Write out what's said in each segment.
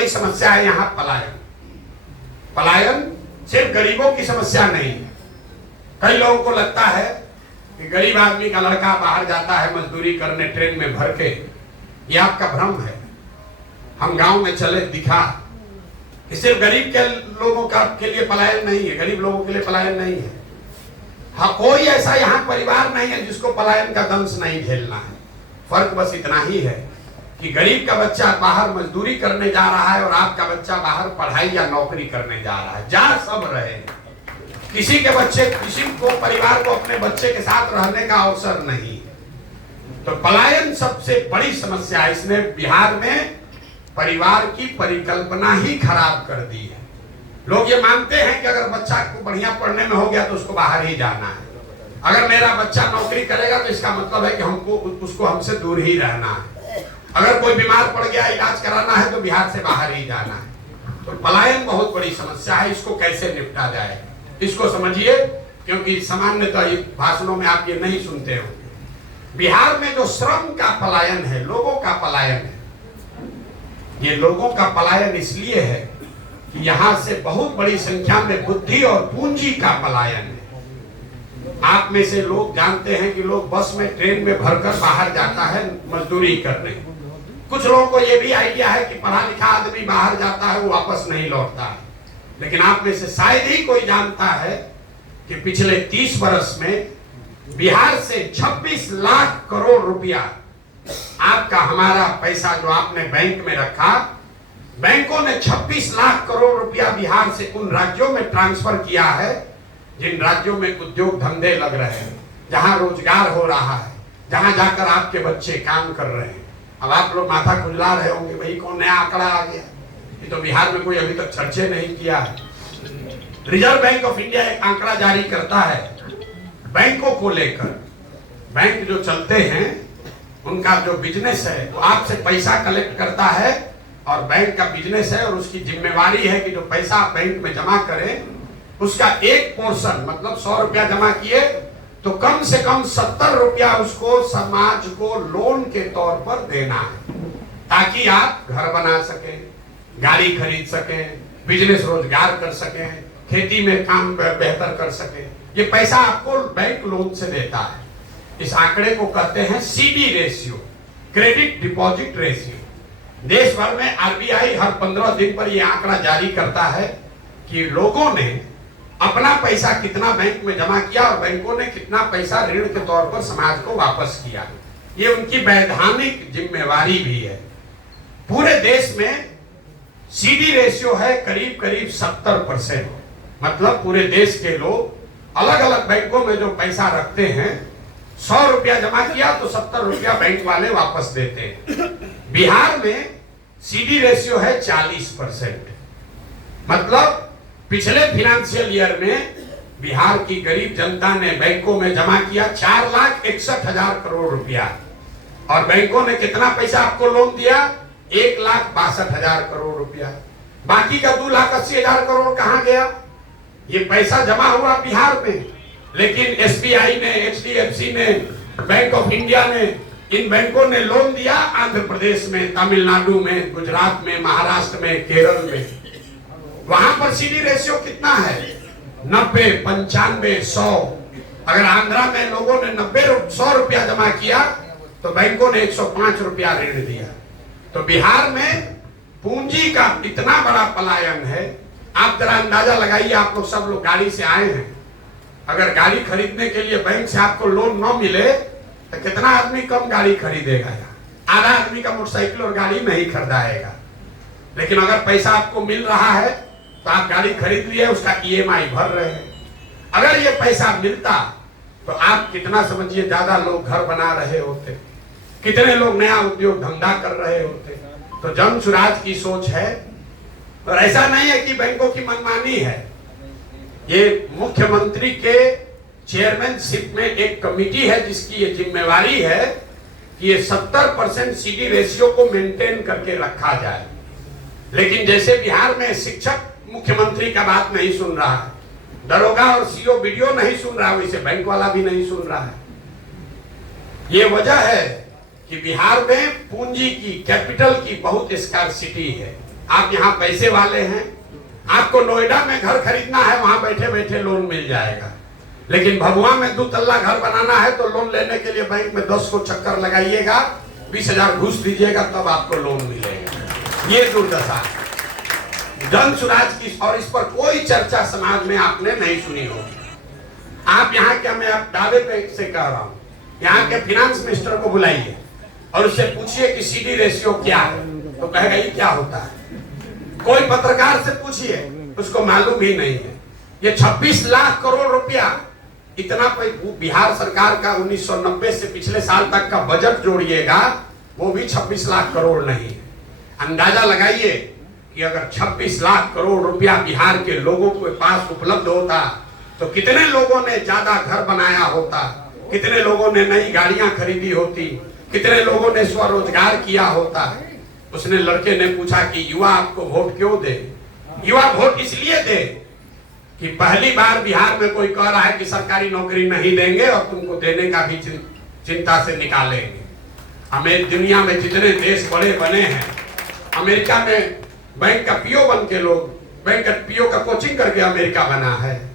बड़ी समस्या है यहाँ पलायन। पलायन सिर्फ गरीबों की समस्या नहीं है। कई लोगों को लगता है कि गरीब आदमी का लड़का बाहर जाता है मजदूरी करने ट्रेन में भर के, ये आपका भ्रम है। हम गांव में चले दिखा कि सिर्फ गरीब के लोगों का के लिए पलायन नहीं है, गरीब लोगों के लिए पलायन नहीं है। हाँ, कोई ऐसा यहाँ परिवार नहीं है जिसको पलायन का दंश नहीं झेलना है। फर्क बस इतना ही है कि गरीब का बच्चा बाहर मजदूरी करने जा रहा है और आपका बच्चा बाहर पढ़ाई या नौकरी करने जा रहा है। जा सब रहे, किसी के बच्चे, किसी को परिवार को अपने बच्चे के साथ रहने का अवसर नहीं। तो पलायन सबसे बड़ी समस्या है। इसने बिहार में परिवार की परिकल्पना ही खराब कर दी है। लोग ये मानते हैं कि अगर बच्चा को बढ़िया पढ़ने में हो गया तो उसको बाहर ही जाना है। अगर मेरा बच्चा नौकरी करेगा तो इसका मतलब है कि हमको उसको हमसे दूर ही रहना है। अगर कोई बीमार पड़ गया, इलाज कराना है तो बिहार से बाहर ही जाना है। तो पलायन बहुत बड़ी समस्या है। इसको कैसे निपटा जाए, इसको समझिए, क्योंकि सामान्यतः भाषणों में आप ये नहीं सुनते हो। बिहार में जो श्रम का पलायन है, लोगों का पलायन है, ये लोगों का पलायन इसलिए है कि यहाँ से बहुत बड़ी संख्या में बुद्धि और पूंजी का पलायन है। आप में से लोग जानते हैं कि लोग बस में, ट्रेन में भरकर बाहर जाता है मजदूरी करने। कुछ लोगों को यह भी आइडिया है कि पढ़ा लिखा आदमी बाहर जाता है, वो वापस नहीं लौटता है। लेकिन आप में से शायद ही कोई जानता है कि पिछले 30 वर्ष में बिहार से 26 लाख करोड़ रुपया आपका, हमारा पैसा जो आपने बैंक में रखा, बैंकों ने 26 लाख करोड़ रुपया बिहार से उन राज्यों में ट्रांसफर किया है जिन राज्यों में उद्योग धंधे लग रहे हैं, जहां रोजगार हो रहा है, जहां जाकर आपके बच्चे काम कर रहे हैं। अब आप लोग माथा खुजला रहे होंगे, भाई कौन नया आंकड़ा आ गया, ये तो बिहार में कोई अभी तक चर्चा नहीं किया है। रिजर्व बैंक ऑफ इंडिया एक आंकड़ा जारी करता है बैंकों को लेकर। बैंक जो चलते हैं उनका जो बिजनेस है वो आपसे पैसा कलेक्ट करता है और बैंक का बिजनेस है और उसकी जिम्मेवारी है कि जो पैसा आप बैंक में जमा करें उसका एक पोर्शन, मतलब 100 रुपया जमा किए तो कम से कम 70 रुपया उसको समाज को लोन के तौर पर देना है, ताकि आप घर बना सकें, गाड़ी खरीद सकें, बिजनेस रोजगार कर सकें, खेती में काम बेहतर कर सकें। ये पैसा आपको बैंक लोन से देता है। इस आंकड़े को कहते हैं CD ratio, credit deposit ratio. देश भर में आरबीआई हर 15 दिन पर यह आंकड़ा जारी करता है कि लोगों ने अपना पैसा कितना बैंक में जमा किया और बैंकों ने कितना पैसा ऋण के तौर पर समाज को वापस किया। ये उनकी वैधानिक जिम्मेवारी भी है। पूरे देश में सीडी रेशियो है करीब 70%। मतलब पूरे देश के लोग अलग अलग बैंकों में जो पैसा रखते हैं, 100 रुपया जमा किया तो 70 रुपया बैंक वाले वापस देते हैं। बिहार में सीडी रेशियो है 40%। मतलब पिछले फाइनेंशियल ईयर में बिहार की गरीब जनता ने बैंकों में जमा किया 4,61,000 करोड़ रुपया और बैंकों ने कितना पैसा आपको लोन दिया? 1,62,000 करोड़ रुपया। बाकी का 2,80,000 करोड़ कहां गया? ये पैसा जमा हुआ बिहार में, लेकिन एसबीआई ने, एचडीएफसी ने, बैंक ऑफ इंडिया ने, इन बैंकों ने लोन दिया आंध्र प्रदेश में, तमिलनाडु में, गुजरात में, महाराष्ट्र में, केरल में। वहां पर सीडी रेशियो कितना है? 90, 95, 100। अगर आंध्रा में लोगों ने 100 रुपया जमा किया तो बैंकों ने 105 रुपया ऋण दिया। तो बिहार में पूंजी का इतना बड़ा पलायन है। आप जरा अंदाजा लगाइए, आप लोग सब लोग गाड़ी से आए हैं, अगर गाड़ी खरीदने के लिए बैंक से आपको लोन न मिले तो कितना आदमी कम गाड़ी खरीदेगा? आधा आदमी का मोटरसाइकिल और गाड़ी नहीं खरीदाएगा। लेकिन अगर पैसा आपको मिल रहा है तो आप गाड़ी खरीद लिए, उसका ईएमआई भर रहे हैं। अगर ये पैसा मिलता तो आप कितना, समझिए, ज्यादा लोग घर बना रहे होते, कितने लोग नया उद्योग धंधा कर रहे होते। तो जन सुराज की सोच है। और ऐसा नहीं है कि बैंकों की मनमानी है। ये मुख्यमंत्री के चेयरमैनशिप में एक कमेटी है जिसकी ये जिम्मेवारी है कि ये 70% सीडी रेशियो को मेंटेन करके रखा जाए। लेकिन जैसे बिहार में शिक्षक मुख्यमंत्री का बात नहीं सुन रहा है, दरोगा और सीओ वीडियो नहीं सुन रहा, वैसे बैंक वाला भी नहीं सुन रहा है। ये वजह है कि बिहार में पूंजी की, कैपिटल की बहुत स्कार्सिटी है। आप यहाँ पैसे वाले हैं, आपको नोएडा में घर खरीदना है, वहां बैठे बैठे लोन मिल जाएगा। लेकिन भभुआ में 2 तल्ला घर बनाना है तो लोन लेने के लिए बैंक में 10 को चक्कर लगाइएगा, 20,000 घूस दीजिएगा, तब आपको लोन मिलेगा। ये दुर्दशा जन सुराज की, और इस पर कोई चर्चा समाज में आपने नहीं सुनी होगी। आप यहाँ के, मैं आप दावे पे से कह रहा हूँ, यहाँ के फिनांस मिनिस्टर को बुलाइए और उससे पूछिए कि सीडी रेशियो क्या है, तो कहेगा ये क्या होता है। कोई पत्रकार से पूछिए, उसको मालूम ही नहीं है। ये 26 लाख करोड़ रुपया, इतना बिहार सरकार का 1990 से पिछले साल तक का बजट जोड़िएगा, वो भी 26 लाख करोड़ नहीं है। अंदाजा लगाइए कि अगर 26 लाख करोड़ रुपया बिहार के लोगों के पास उपलब्ध होता तो कितने लोगों ने ज्यादा घर बनाया होता, कितने लोगों ने नई गाड़ियां खरीदी होती, कितने लोगों ने स्वरोजगार किया होता। उसने लड़के ने पूछा कि युवा आपको वोट क्यों दे। युवा वोट इसलिए दे कि पहली बार बिहार में कोई कह रहा है कि सरकारी नौकरी नहीं देंगे और तुमको देने का भी चिंता से निकालेंगे। हमें दुनिया में जितने देश बड़े बने हैं, अमेरिका में बैंक का पीओ बन के लोग, बैंक का पीओ का कोचिंग करके अमेरिका बना है।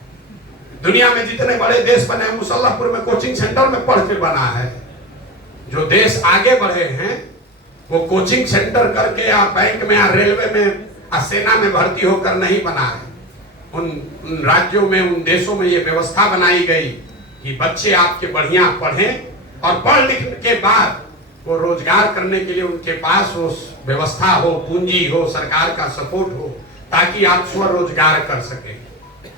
दुनिया में जितने बड़े देश बने हैं, मुसल्लापुर में कोचिंग सेंटर में पढ़ के बना है। जो देश आगे बढ़े हैं वो कोचिंग सेंटर करके या बैंक में या रेलवे में या सेना में भर्ती होकर नहीं बना है। उन राज्यों में, उन देशों में ये व्यवस्था बनाई गई कि बच्चे आपके बढ़िया पढ़ें और पढ़ लिखने के बाद वो रोजगार करने के लिए उनके पास वो व्यवस्था हो, पूंजी हो, सरकार का सपोर्ट हो, ताकि आप स्वरोजगार कर सके।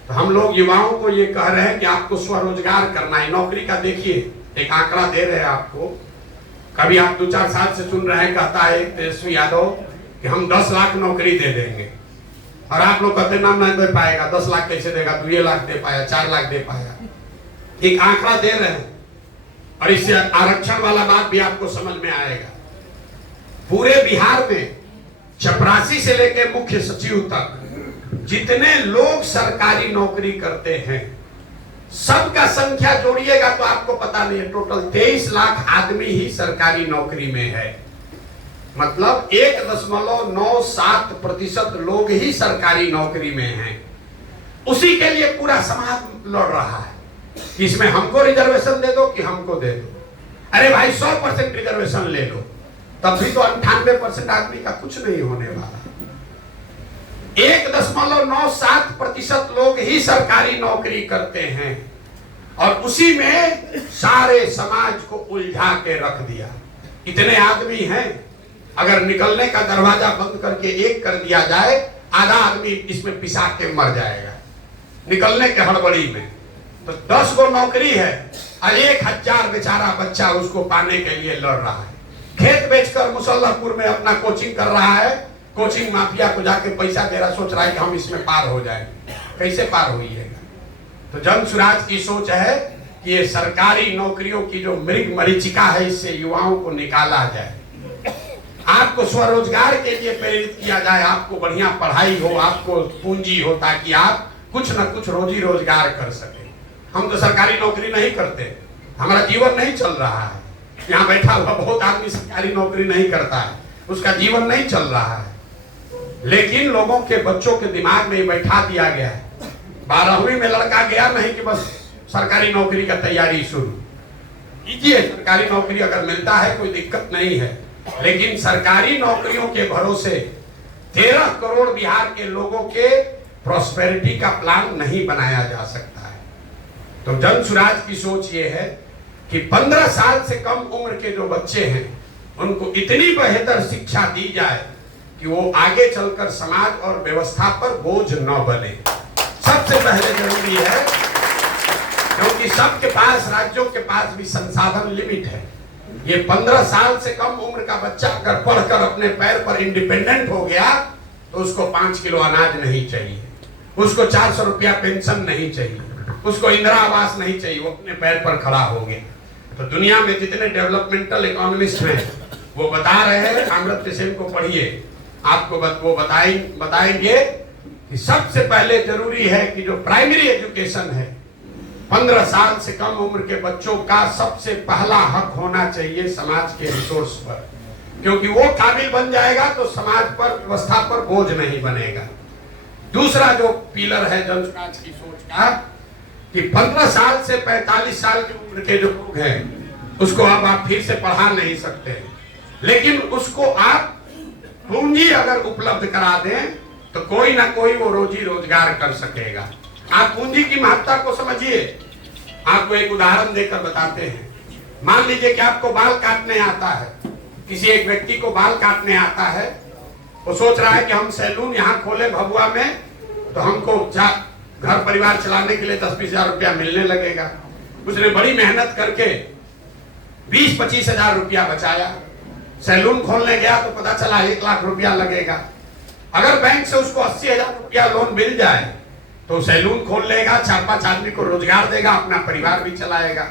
तो हम लोग युवाओं को ये कह रहे हैं कि आपको स्वरोजगार करना है। नौकरी का देखिए, एक आंकड़ा दे रहे हैं आपको, कभी आप 2-4 साल से सुन रहे हैं, कहता है तेजस्वी यादव कि हम 10 लाख नौकरी दे देंगे, और आप लोग कहते नाम नहीं दे पाएगा। 10 लाख कैसे देगा, 2 लाख दे पाया, 4 लाख दे पाया। एक आंकड़ा दे रहे हैं, और इससे आरक्षण वाला बात भी आपको समझ में आएगा। पूरे बिहार में चपरासी से लेकर मुख्य सचिव तक जितने लोग सरकारी नौकरी करते हैं, सबका संख्या जोड़िएगा तो आपको पता नहीं है, टोटल 23 लाख आदमी ही सरकारी नौकरी में है। मतलब 1.97% लोग ही सरकारी नौकरी में हैं। उसी के लिए पूरा समाज लड़ रहा है कि इसमें हमको रिजर्वेशन दे दो कि हमको दे दो। अरे भाई 100% रिजर्वेशन ले लो, तब भी तो 98% आदमी का कुछ नहीं होने वाला। 1.97% लोग ही सरकारी नौकरी करते हैं, और उसी में सारे समाज को उलझा के रख दिया। इतने आदमी हैं, अगर निकलने का दरवाजा बंद करके एक कर दिया जाए, आधा आदमी इसमें पिसा के मर जाएगा निकलने के हड़बड़ी में। तो 10 गो नौकरी है और 1000 बेचारा बच्चा उसको पाने के लिए लड़ रहा है। खेत बेचकर मुसल्लापुर में अपना कोचिंग कर रहा है, कोचिंग माफिया को जाके पैसा दे रहा, सोच रहा है कि हम इसमें पार हो जाएंगे। कैसे पार होइएगा? तो जन सुराज की सोच है कि ये सरकारी नौकरियों की जो मृग मरीचिका है, इससे युवाओं को निकाला जाए, आपको स्वरोजगार के लिए प्रेरित किया जाए, आपको बढ़िया पढ़ाई हो, आपको पूंजी हो, ताकि आप कुछ न कुछ रोजी रोजगार कर सके। हम तो सरकारी नौकरी नहीं करते, हमारा जीवन नहीं चल रहा है। यहाँ बैठा हुआ बहुत आदमी सरकारी नौकरी नहीं करता है, उसका जीवन नहीं चल रहा है। लेकिन लोगों के बच्चों के दिमाग में बैठा दिया गया है। 12वीं में लड़का गया नहीं कि बस सरकारी नौकरी का तैयारी शुरू कीजिए। सरकारी नौकरी अगर मिलता है कोई दिक्कत नहीं है, लेकिन सरकारी नौकरियों के भरोसे 13 करोड़ बिहार के लोगों के प्रॉस्पेरिटी का प्लान नहीं बनाया जा सकता है। तो जन सुराज की सोच ये है कि 15 साल से कम उम्र के जो बच्चे हैं, उनको इतनी बेहतर शिक्षा दी जाए कि वो आगे चलकर समाज और व्यवस्था पर बोझ न बने। सबसे पहले जरूरी है, क्योंकि सबके पास, राज्यों के पास भी संसाधन लिमिट है। ये 15 साल से कम उम्र का बच्चा अगर पढ़कर अपने पैर पर इंडिपेंडेंट हो गया तो उसको 5 किलो अनाज नहीं चाहिए, उसको 400 रुपया पेंशन नहीं चाहिए, उसको इंदिरा आवास नहीं चाहिए, वो अपने पैर पर खड़ा हो गया। तो दुनिया में जितने डेवलपमेंटल इकोनॉमिस्ट हैं वो बता रहे हैं, अमर्त्य सेन को पढ़िए, आपको वो बताएंगे कि सबसे पहले जरूरी है कि जो प्राइमरी एजुकेशन है, 15 साल से कम उम्र के बच्चों का सबसे पहला हक होना चाहिए समाज के रिसोर्स पर। क्योंकि वो काबिल बन जाएगा तो समाज पर, व्यवस्था पर बोझ नहीं बनेगा। दूसरा जो पिलर है जन समाज की सोच का कि 15 साल से 45 साल की उम्र के जो लोग हैं उसको अब आप फिर से पढ़ा नहीं सकते, लेकिन उसको आप पूंजी अगर उपलब्ध करा दें तो कोई ना कोई वो रोजी रोजगार कर सकेगा। आप पूंजी की महत्ता को समझिए। आपको एक उदाहरण देकर बताते हैं। मान लीजिए कि आपको बाल काटने आता है, किसी एक व्यक्ति को बाल काटने आता है, वो सोच रहा है कि हम सैलून यहाँ खोले भभुआ में तो हमको घर परिवार चलाने के लिए 10-20 हजार रुपया मिलने लगेगा। उसने बड़ी मेहनत करके 20-25 हजार रुपया बचाया, सैलून खोलने गया तो पता चला 1 लाख रुपया लगेगा। अगर बैंक से उसको 80 हजार रुपया लोन मिल जाए तो सैलून खोल लेगा, 4-5 आदमी को रोजगार देगा, अपना परिवार भी चलाएगा।